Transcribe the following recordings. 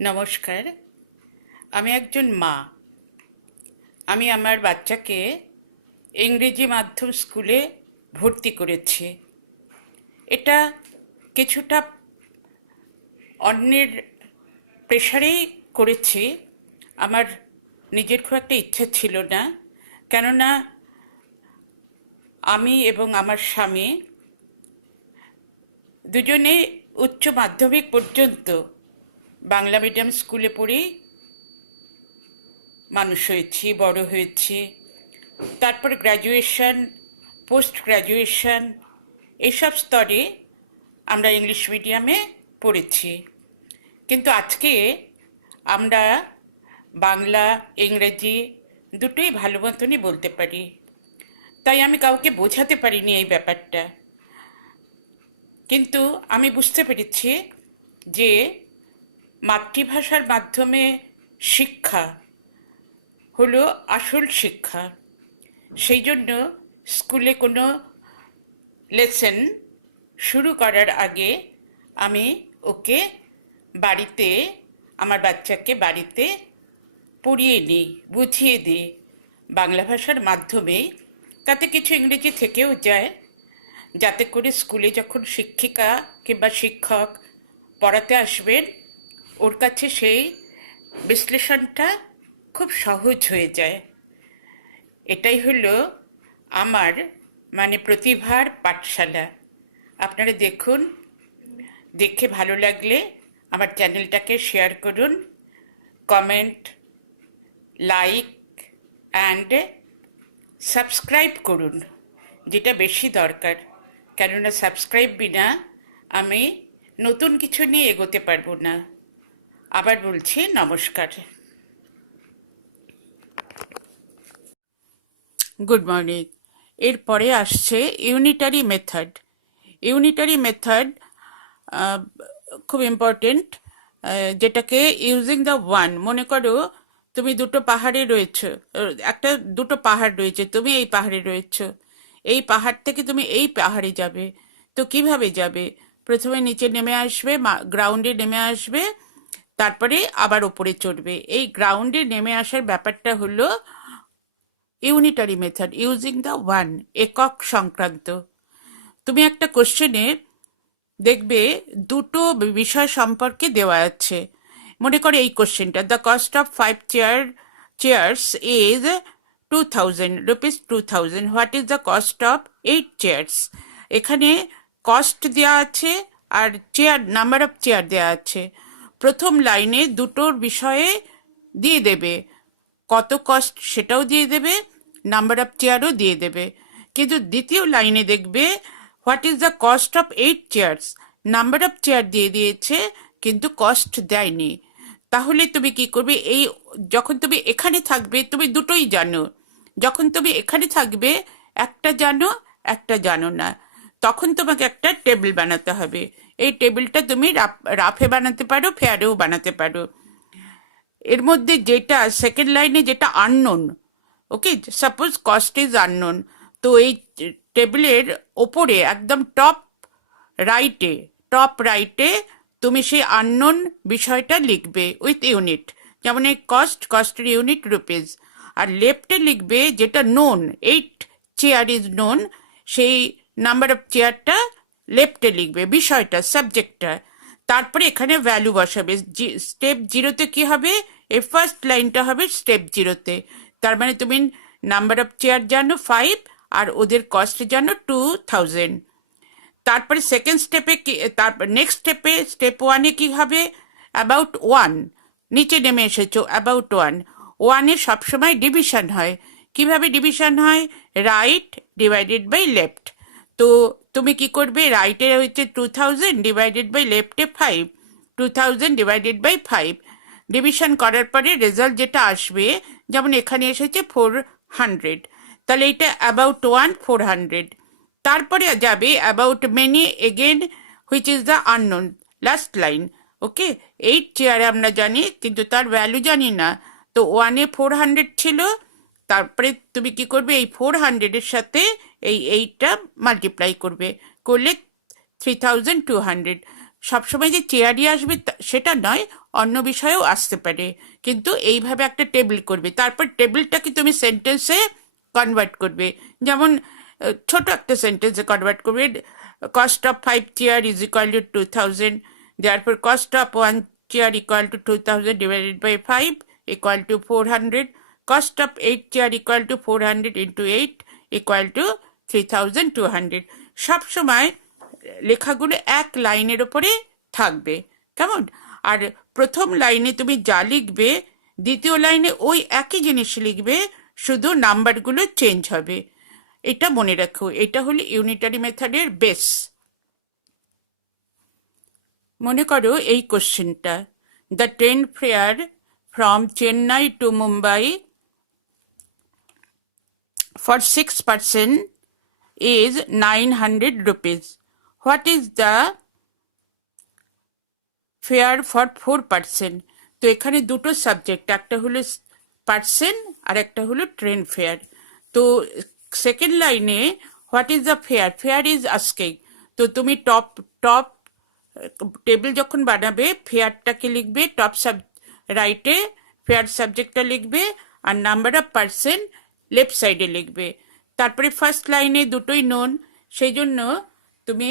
নমস্কার। আমি একজন মা। আমি আমার বাচ্চাকে ইংরেজি মাধ্যম স্কুলে ভর্তি করেছি। এটা কিছুটা অন্যের প্রেশারেই করেছি। আমার নিজের খুব একটা ইচ্ছা ছিল না, কেননা আমি এবং আমার স্বামী দুজনে উচ্চ মাধ্যমিক পর্যন্ত বাংলা মিডিয়াম স্কুলে পড়েই মানুষ হয়েছি, বড় হয়েছি। তারপর গ্র্যাজুয়েশন, পোস্ট গ্র্যাজুয়েশন এইসব স্তরে আমরা ইংলিশ মিডিয়ামে পড়েছি। কিন্তু আজকে আমরা বাংলা, ইংরেজি দুটোই ভালো মতনই বলতে পারি। তাই আমি কাউকে বোঝাতে পারিনি এই ব্যাপারটা। কিন্তু আমি বুঝতে পেরেছি যে মাতৃভাষার মাধ্যমে শিক্ষা হলো আসল শিক্ষা। সেই জন্য স্কুলে কোনো লেসন শুরু করার আগে আমি ওকে বাড়িতে, আমার বাচ্চাকে বাড়িতে পড়িয়ে নিই, বুঝিয়ে দিই বাংলা ভাষার মাধ্যমে। তাতে কিছু ইংরেজি থেকেও যায়, যাতে করে স্কুলে যখন শিক্ষিকা কিংবা শিক্ষক পড়াতে আসবেন ওর কাছে সেই বিশ্লেষণটা খুব সহজ হয়ে যায়। এটাই হলো আমার প্রতিভার পাঠশালা। আপনারা দেখুন, দেখে ভালো লাগলে আমার চ্যানেলটাকে শেয়ার করুন, কমেন্ট, লাইক অ্যান্ড সাবস্ক্রাইব করুন, যেটা বেশি দরকার। কেননা সাবস্ক্রাইব বিনা আমি নতুন কিছু নিয়ে এগোতে পারবো না। আবার বলছি নমস্কার। Good morning. এরপরে আসছে ইউনিটারি মেথড। ইউনিটারি মেথড খুব ইম্পর্টেন্ট, যেটাকে ইউজিং দ্য ওয়ান। মনে করো তুমি দুটো পাহাড়ে রয়েছো, দুটো পাহাড় রয়েছে, তুমি এই পাহাড়ে রয়েছো। এই পাহাড় থেকে তুমি এই পাহাড়ে যাবে। তো কিভাবে যাবে? প্রথমে নিচে নেমে আসবে, গ্রাউন্ডে নেমে আসবে, তারপরে আবার ওপরে চড়বে। এই গ্রাউন্ডে নেমে আসার ব্যাপারটা হলো unitary method, using the one, একক সংক্রান্ত। তুমি একটা কোশ্চেনে দেখবে দুটো বিষয় সম্পর্কে দেওয়া আছে। মনে করে এই কোশ্চেনটা, the cost of 5 chairs is 2000 rupees, 2000। What is the cost of 8 chairs? এখানে কস্ট দেওয়া আছে আর চেয়ার, নাম্বার অফ চেয়ার দেওয়া আছে। প্রথম লাইনে দুটোর বিষয়ে দিয়ে দেবে, কত কস্ট সেটাও দিয়ে দেবে, নাম্বার অফ চেয়ারও দিয়ে দেবে। কিন্তু দ্বিতীয় লাইনে দেখবে what is the cost of 8 chairs, number of chair দিয়ে দিয়েছে কিন্তু কস্ট দেয়নি। তাহলে তুমি কি করবে? এই যখন তুমি এখানে থাকবে তুমি দুটোই জানো, যখন তুমি এখানে থাকবে একটা জানো একটা জানো না, তখন তোমাকে একটা টেবিল বানাতে হবে। এই টেবিলটা তুমি রাফে বানাতে পারো, ফেয়ারেও বানাতে পারো। এর মধ্যে যেটা সেকেন্ড লাইনে যেটা unknown, okay, suppose cost is unknown, তো এই টেবিলের ওপরে একদম রাইটে টপ রাইটে তুমি সেই আননোন বিষয়টা লিখবে উইথ ইউনিট। যেমন এই কস্টের ইউনিট রুপিস। আর লেফটে লিখবে যেটা নোন, 8 চেয়ার ইজ নোন, সেই নাম্বার অফ চেয়ারটা লেফটে লিখবে, বিষয়টা, সাবজেক্টটা। তারপরে এখানে ভ্যালু বসাবে। স্টেপ জিরোতে কি হবে? এই ফার্স্ট লাইনটা হবে স্টেপ জিরোতে। তার মানে তুমি নাম্বার অফ চেয়ার জানো 5 আর ওদের কস্ট জানো 2000। তারপরে সেকেন্ড স্টেপে কি, তারপর নেক্সট স্টেপে, স্টেপ ওয়ানে কি হবে? অ্যাবাউট ওয়ান, নিচে নেমে এসেছো, অ্যাবাউট ওয়ান। ওয়ানে সবসময় ডিভিশন হয়। কিভাবে ডিভিশন হয়? Right divided by left. তো তুমি কি করবে? রাইটে হচ্ছে 2000 ডিভাইডেড বাই লেফটে 5, 2000 ডিভাইডেড বাই 5। ডিভিশন করার পরে রেজাল্ট যেটা আসবে, যেমন এখানে এসেছে 400, তাহলে এটা অ্যাবাউট ওয়ান 400। তারপরে যাবে about many again, which is the unknown, last line. Okay, 8 চেয়ারে আমরা জানি কিন্তু তার ভ্যালু জানি না। তো ওয়ানে 400 ছিল, তারপরে তুমি কি করবে? এই 400-এর সাথে এই এইটটা মাল্টিপ্লাই করবে, করলে 3200। সবসময় যে চেয়ারই আসবে সেটা নয়, অন্য বিষয়েও আসতে পারে। কিন্তু এইভাবে একটা টেবিল করবে, তারপর টেবিলটাকে তুমি সেন্টেন্সে কনভার্ট করবে। যেমন ছোট একটা সেন্টেন্সে কনভার্ট করবে, cost of 5 chair is equal two 2000, therefore cost of 1 chair equal to 2000 divided by 5 equal to 400, cost of 8 chair equal to 400 into 8 equal to 3200। সব সময় লেখাগুলো এক লাইনের ওপরে থাকবে, কেমন? আর প্রথম লাইনে তুমি যা লিখবে দ্বিতীয় লাইনে ওই একই জিনিস লিখবে, শুধু নাম্বারগুলো চেঞ্জ হবে। এটা মনে রাখো, এটা হলো ইউনিটারি মেথডের বেস। মনে করো এই কোশ্চেনটা, the train fare from Chennai to Mumbai for 6 person is 900 rupees. What is the fare for 4 person? তো এখানে দুটো সাবজেক্ট, একটা হলো পার্সন আর একটা হলো ট্রেন ফেয়ার। তো সেকেন্ড লাইনে what is the fair, fair is asking. তো তুমি টপ টপ টেবিল যখন বানাবে ফেয়ারটাকে লিখবে টপ রাইটে, ফেয়ার সাবজেক্টটা লিখবে, আর নাম্বার অফ পার্সন লেফট সাইডে লিখবে। তারপরে ফার্স্ট লাইনে দুটোই নোন, সেই জন্য তুমি,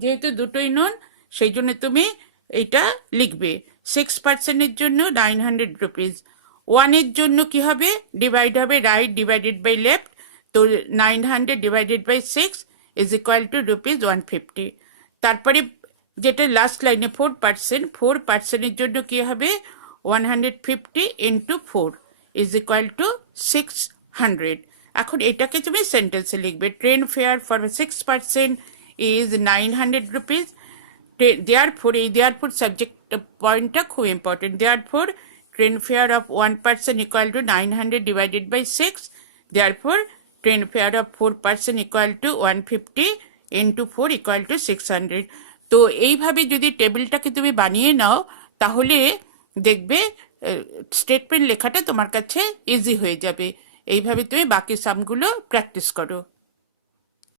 যেহেতু দুটোই নোন সেই জন্য তুমি এটা লিখবে। 6 পার্সেন্টের জন্য 900 রুপিস। ওয়ানের জন্য কি হবে, ডিভাইড হবে, রাইট ডিভাইডেড বাই লেফট। তো 900 divided by 6 is equal to rupees 150। তারপরে যেটা লাস্ট লাইনে 4 পার্সেন্ট, 4 পার্সেন্টের জন্য কি হবে, 150 ইন্টু 4 ইজ ইকুয়াল টু 600। এখন এটাকে তুমি সেন্টেন্সে লিখবে, train fare for 6 percent is 900 rupees. therefore এই therefore সাবজেক্ট পয়েন্টটা খুব important. therefore train fare of 1 person equal to 900 divided by 6, therefore train fare of 4 person equal to 150 into 4 equal to 600। তো এইভাবে যদি টেবিলটাকে তুমি বানিয়ে নাও তাহলে দেখবে স্টেটমেন্ট লেখাটা তোমার কাছে ইজি হয়ে যাবে। এইভাবে তুমি বাকি সামগুলো প্র্যাকটিস করো।